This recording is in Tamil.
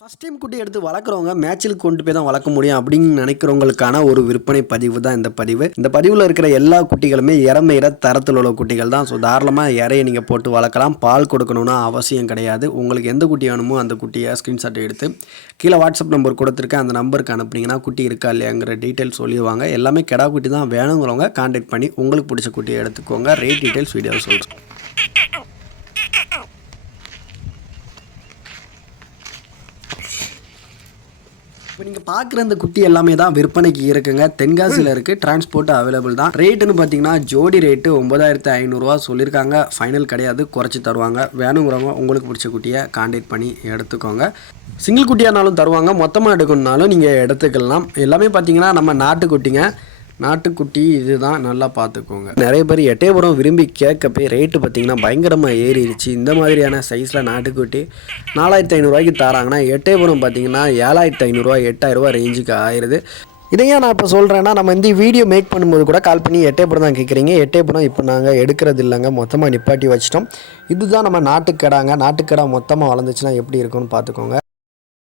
ஃபஸ்ட் டைம் குட்டி எடுத்து வளர்க்குறவங்க மேட்சில் கொண்டு போய் தான் வளர்க்க முடியும் அப்படின்னு நினைக்கிறவங்களுக்கான ஒரு விற்பனை பதிவு தான் இந்த பதிவு. இந்த பதிவில் இருக்கிற எல்லா குட்டிகளுமே இறமையிற தரத்தில் உள்ள குட்டிகள் தான். ஸோ தாராளமாக இறையை நீங்கள் போட்டு வளர்க்கலாம். பால் கொடுக்கணும்னா அவசியம் கிடையாது. உங்களுக்கு எந்த குட்டி வேணுமோ அந்த குட்டியை ஸ்க்ரீன்ஷாட் எடுத்து கீழே வாட்ஸ்அப் நம்பர் கொடுத்துருக்கேன். அந்த நம்பருக்கு அனுப்புனீங்கன்னா குட்டி இருக்கா இல்லையாங்கிற டீட்டெயில் சொல்லிடுவாங்க. எல்லாமே கெடா குட்டி தான். வேணுங்கிறவங்க கான்டாக்ட் பண்ணி உங்களுக்கு பிடிச்ச குட்டியை எடுத்துக்கோங்க. ரேட் டீட்டெயில்ஸ் வீடியோவை சொல்கிறேன் இப்போ நீங்கள் பார்க்குற இந்த குட்டி எல்லாமே தான் விற்பனைக்கு இருக்குங்க. தென்காசியில் இருக்குது டிரான்ஸ்போர்ட் அவைலபிள் தான். ரேட்டுன்னு பார்த்தீங்கன்னா ஜோடி ரேட்டு ஒன்பதாயிரத்து ஐநூறுரூவா சொல்லியிருக்காங்க ஃபைனல் கிடையாது குறைச்சி தருவாங்க. வேணுங்கிறவங்க உங்களுக்கு பிடிச்ச குட்டியை கான்டாக்ட் பண்ணி எடுத்துக்கோங்க. சிங்கிள் குட்டியானாலும் தருவாங்க. மொத்தமாக எடுக்கணுன்னாலும் நீங்கள் எடுத்துக்கலாம். எல்லாமே பார்த்தீங்கன்னா நம்ம நாட்டுக்குட்டிங்க. நாட்டுக்குட்டி இதுதான் நல்லா பார்த்துக்கோங்க. நிறைய பேர் எட்டயபுரம் விரும்பி கேட்க போய் ரேட்டு பார்த்தீங்கன்னா பயங்கரமாக ஏறிடுச்சு இந்த மாதிரியான சைஸில் நாட்டுக்குட்டி நாலாயிரத்தி ஐநூறுரூவாய்க்கு தராங்கன்னா எட்டயபுரம் பார்த்தீங்கன்னா ஏழாயிரத்தி ஐநூறுரூவா எட்டாயிரரூவா ரேஞ்சுக்கு ஆயிடுது. இதையே நான் இப்போ சொல்கிறேன்னா நம்ம இந்த வீடியோ மேக் பண்ணும்போது கூட கால் பண்ணி எட்டயபுரம் தான் கேட்குறீங்க. எட்டயபுரம் இப்போ நாங்கள் எடுக்கிறது இல்லைங்க. மொத்தமாக நிப்பாட்டி வச்சிட்டோம். இதுதான் நம்ம நாட்டுக்கடாங்க. நாட்டுக்கடா மொத்தமாக வளர்ந்துச்சுன்னா எப்படி இருக்கும்னு பார்த்துக்கோங்க.